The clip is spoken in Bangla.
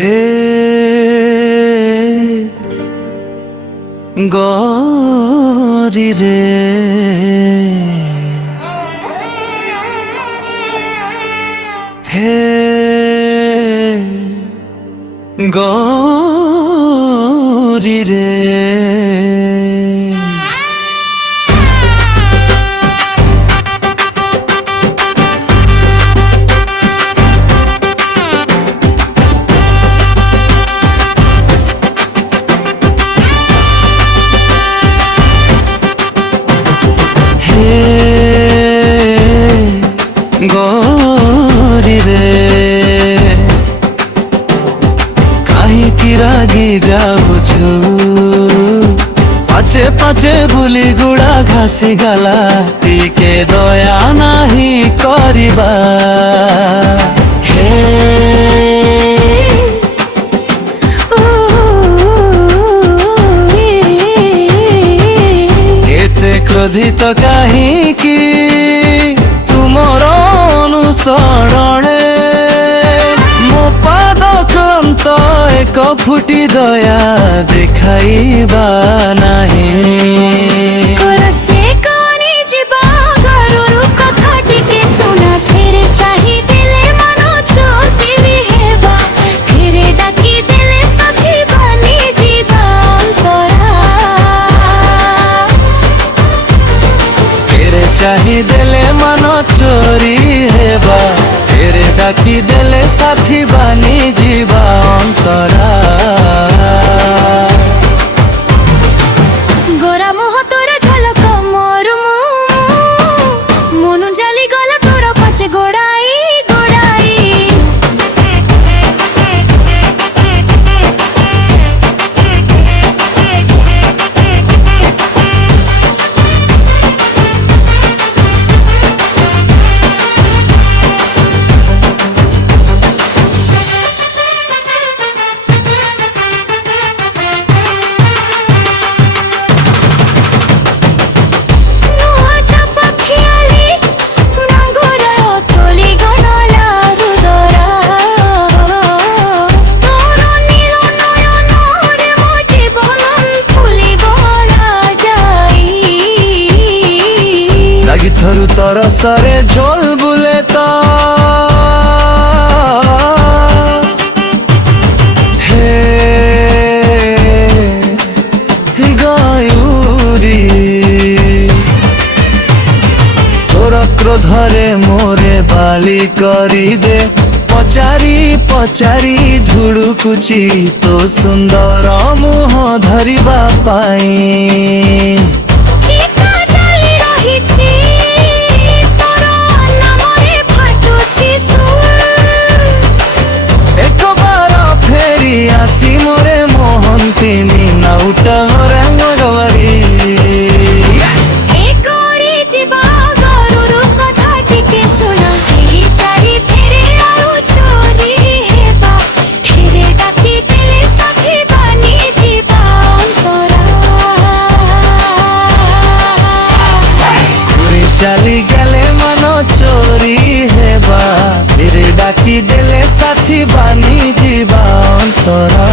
হে গরি রে হে গরি রে গরি রে কাহিকি রাগি যাଉଛୁ পাছে পাছে বুলি গুড়া ঘাସି গলা ଟିକେ দয়া ନାହିଁ କରିବା হে এতে ক্রোধিত কাহিকি तुमर अनुसरणे मो पाद क्रांत एक फुटी दया देखाइबा नाही चाही देले मन चोरी हेबा तेरे डाकी देले साथी बानी जीवा अंतरा गोरा मोह तोर झलक मोर मनु जाली गला तोर पाचे गोड़ाई गोड़ाई थरु तरसरे झोल बुले तो हे गयूरी तोर क्रोधरे मोरे बाली करी दे पचारी पचारी धुड़ुकुची तो सुंदर मुह धरिबा पाई आसी मोरे मोहंती नाउट रंग गवरी चली गले मन चोरी हेबा फिर डाकी देले साथी बानी जीवा अंतरा।